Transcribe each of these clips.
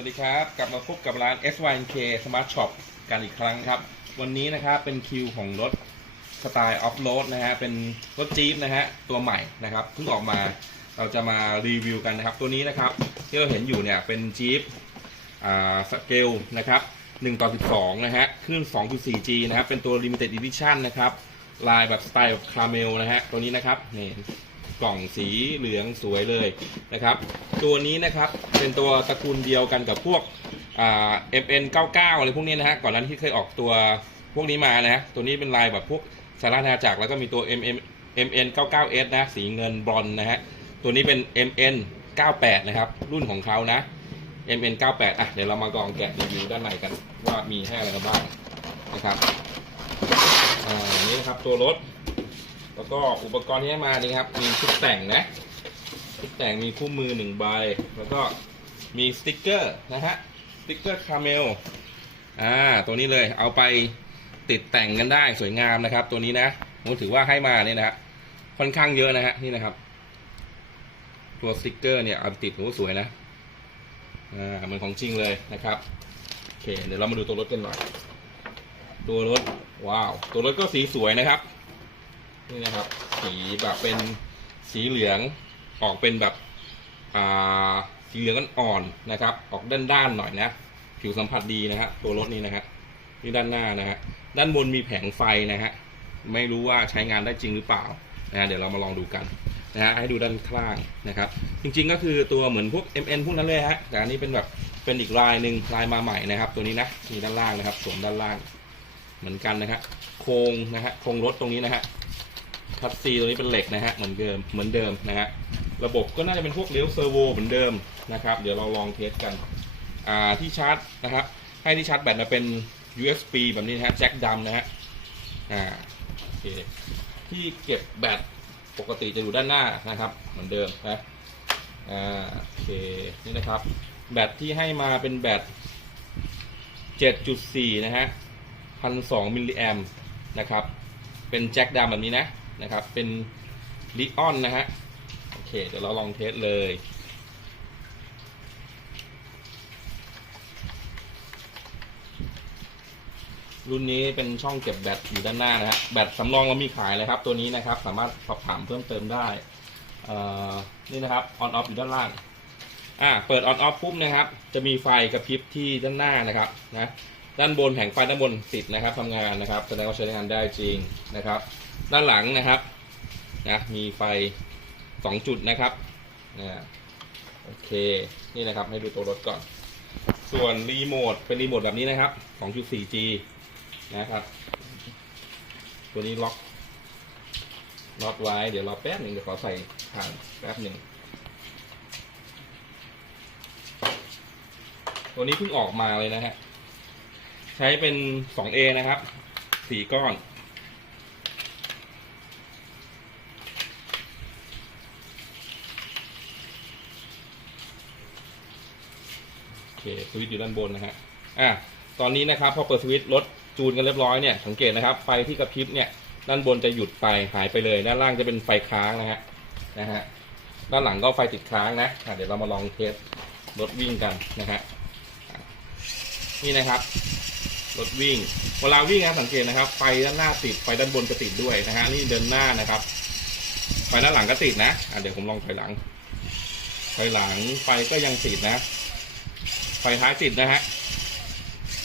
วัสดีครับ กลับมาพบกับร้าน SYNK Smart Shop กันอีกครั้งครับ วันนี้นะครับเป็นคิวของรถสไตล์ออฟโรดนะฮะ เป็นรถจี๊ปนะฮะ ตัวใหม่นะครับเพิ่งออกมาเราจะมารีวิวกันนะครับ ตัวนี้นะครับ ที่เราเห็นอยู่เนี่ยเป็นจี๊ปอ่าสเกลนะครับ1ต่อ12 นะฮะขึ้น 2.4G นะครับ เป็นตัว Limited Edition นะครับ ลายแบบสไตล์แบบคาเมลนะฮะ ตัวนี้นะครับนี่ กล่องสีเหลืองสวยเลยนะครับ ตัวนี้นะครับเป็นตัวตระกูลเดียวกันกับพวกเอ่า MN 99อะไรพวกนี้นะฮะก่อนหนั้นที่เคยออกตัวพวกนี้มานะ ตัวนี้เป็นลายแบบพวกสารานาจักรแล้วก็มีตัว MM MN 99S นะ สีเงินบรอนนะฮะ ตัวนี้เป็น MN 98นะครับ รุ่นของเขานะ MN 98อะ เดี๋ยวเรามากองแกะรีวิวด้านในกันว่ามีให้อะไรกันบ้างนะครับ อ่า นี่นะครับตัวรถ แล้วก็อุปกรณ์ที่ให้มานี่ครับ มีชุดแต่งนะ ชุดแต่งมีคู่มือหนึ่งใบ แล้วก็มีสติกเกอร์นะฮะ สติกเกอร์คาเมล อ่า ตัวนี้เลย เอาไปติดแต่งกันได้สวยงามนะครับ ตัวนี้นะผมถือว่าให้มาเนี่ยนะฮะ ค่อนข้างเยอะนะฮะ นี่นะครับ ตัวสติกเกอร์เนี่ยเอาไปติดผมว่าสวยนะ อ่า เหมือนของจริงเลยนะครับ โอเค เดี๋ยวเรามาดูตัวรถกันหน่อย ตัวรถ ว้าว ตัวรถก็สีสวยนะครับ นี่นะครับ สีแบบเป็นสีเหลืองออกเป็นแบบอ่าสีเหลืองอ่อนๆนะครับ ออกด้านๆหน่อยนะ ผิวสัมผัสดีนะฮะตัวรถนี้นะฮะนี่ด้านหน้านะฮะด้านบนมีแผงไฟนะฮะไม่รู้ว่าใช้งานได้จริงหรือเปล่านะฮะเดี๋ยวเรามาลองดูกันนะฮะให้ดูด้านข้างนะครับ จริงๆก็คือตัวเหมือนพวก MN พวกนั้นเลยฮะแต่อันนี้เป็นแบบเป็นอีกลายหนึ่งลายมาใหม่นะครับ ตัวนี้นะมีด้านล่างนะครับสวมด้านล่าง เหมือนกันนะฮะโครงนะฮะโครงรถตรงนี้นะฮะ คัตซีตัวนี้เป็นเหล็กนะฮะเหมือนเดิมเหมือนเดิมนะฮะระบบก็น่าจะเป็นพวกเลี้ยวเซอร์โวเหมือนเดิมนะครับ เดี๋ยวเราลองเทสกันอ่าที่ชาร์จนะครับให้ที่ชาร์จแบตมาเป็น USB แบบนี้นะฮะแจ็คดำนะฮะอ่าโอเคที่เก็บแบตปกติจะอยู่ด้านหน้านะครับเหมือนเดิมนะอ่าโอเคนี่นะครับ แบตที่ให้มาเป็นแบต 7.4 นะฮะ1,200มิลลิแอมนะครับ เป็นแจ็คดำแบบนี้นะ นะครับ เป็นลิออนนะฮะ โอเค เดี๋ยวเราลองเทสเลย รุ่นนี้เป็นช่องเก็บแบตอยู่ด้านหน้านะฮะ แบตสำรองเรามีขายเลยครับ ตัวนี้นะครับ สามารถสอบถามเพิ่มเติมได้นี่นะครับ ออนออฟอยู่ด้านล่าง อ่า เปิดออนออฟปุ๊บนะครับ จะมีไฟกระพริบที่ด้านหน้านะครับ นะ ด้านบนแผงไฟด้านบนติดนะครับทำงานนะครับ แสดงว่าใช้งานได้จริงนะครับ ด้านหลังนะครับนะมีไฟสองจุดนะครับนะโอเคนี่นะครับให้ดูตัวรถก่อน ส่วนรีโมทเป็นรีโมทแบบนี้นะครับ 2.4G นะครับ ตัวนี้ล็อกล็อกไว้เดี๋ยวรอแป๊บหนึ่งเดี๋ยวขอใส่ผ่านแป๊บหนึ่งตัวนี้เพิ่งออกมาเลยนะฮะใช้เป็น 2A นะครับสี่ก้อน เคสวิตช์อยู่ด้านบนนะฮะอะตอนนี้นะครับพอเปิดสวิตช์รถจูนกันเรียบร้อยเนี่ยสังเกตนะครับไฟที่กระพริบเนี่ยด้านบนจะหยุดไปหายไปเลย ด้านล่างจะเป็นไฟค้างนะฮะนะฮะด้านหลังก็ไฟติดค้างนะะเดี๋ยวเรามาลองเทสรถวิ่งกันนะฮะนี่นะครับรถวิ่ง เวลาวิ่งนะสังเกตนะครับ ไฟด้านหน้าติดไฟด้านบนก็ติดด้วยนะฮะนี่เดินหน้านะครับไฟด้านหลังก็ติดนะะเดี๋ยวผมลองถอยหลังถอยหลังไฟก็ยังติดนะ ไฟท้ายติดนะฮะ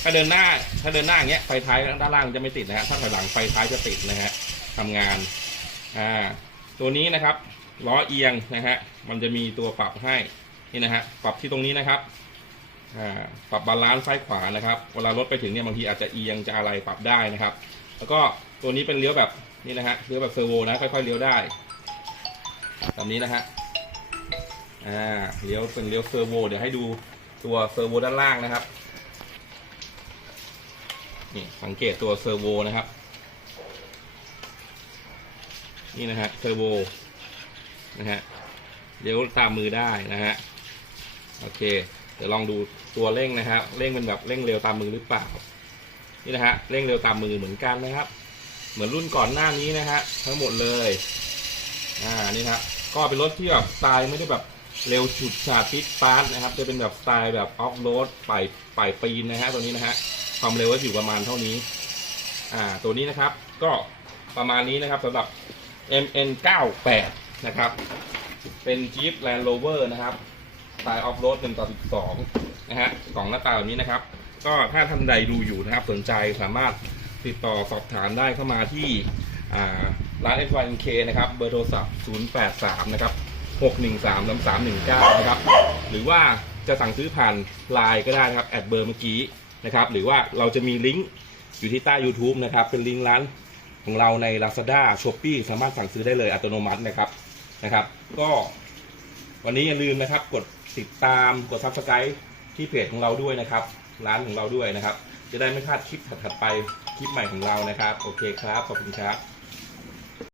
ถ้าเดินหน้า ถ้าเดินหน้าอย่างเงี้ย ไฟท้ายด้านล่างจะไม่ติดนะฮะ ถ้าถอยหลังไฟท้ายจะติดนะฮะทำงาน อ่า ตัวนี้นะครับ ล้อเอียงนะฮะ มันจะมีตัวปรับให้ นี่นะฮะ ปรับที่ตรงนี้นะครับ อ่า ปรับบาลานซ์ซ้ายขวานะครับ เวลารถไปถึงเนี่ยบางทีอาจจะเอียงจะอะไรปรับได้นะครับ แล้วก็ตัวนี้เป็นเลี้ยวแบบนี่นะฮะ เลี้ยวแบบเซอร์โวนะ ค่อยๆเลี้ยวได้แบบนี้นะฮะ อ่า เลี้ยวเป็นเลี้ยวเซอร์โว เดี๋ยวให้ดู ตัวเซอร์โวด้านล่างนะครับ นี่สังเกตตัวเซอร์โวนะครับ นี่นะฮะเซอร์โวนะฮะเลี้ยวตามมือได้นะฮะโอเค เดี๋ยวลองดูตัวเร่งนะครับเร่งเป็นแบบเร่งเร็วตามมือหรือเปล่า นี่นะฮะเร่งเร็วตามมือเหมือนกันนะครับ เหมือนรุ่นก่อนหน้านี้นะฮะทั้งหมดเลยอ่านี่ครับก็เป็นรถที่แบบสไตล์ไม่ได้แบบ เร็วฉุดฉาดฟิตฟาสนะครับ จะเป็นแบบสไตล์แบบออฟโรดปล่อยปล่อยปีนนะฮะตัวนี้นะฮะความเร็วก็อยู่ประมาณเท่านี้ อ่า ตัวนี้นะครับ ก็ประมาณนี้นะครับสำหรับ MN 98นะครับ เป็น Jeep Land Rover นะครับสไตล์ออฟโรด1ต่อ12นะฮะกล่องหน้าตาแบบนี้นะครับ ก็ถ้าท่านใดดูอยู่นะครับ สนใจสามารถติดต่อสอบถามได้เข้ามาที่อ่าร้าน s y n k นะครับ เบอร์โทรศัพท์ 083 นะครับ 613 3319 นะครับ หรือว่าจะสั่งซื้อผ่านไลน์ก็ได้นะครับ แอดเบอร์เมื่อกี้นะครับ หรือว่าเราจะมีลิงก์อยู่ที่ใต้ YouTube นะครับ เป็นลิงก์ร้านของเราใน Lazada Shopee สามารถสั่งซื้อได้เลยอัตโนมัตินะครับนะครับ ก็วันนี้อย่าลืมนะครับ กดติดตามกด Subscribe ที่เพจของเราด้วยนะครับ ร้านของเราด้วยนะครับ จะได้ไม่พลาดคลิปถัดๆไปคลิปใหม่ของเรานะครับ โอเคครับ ขอบคุณครับ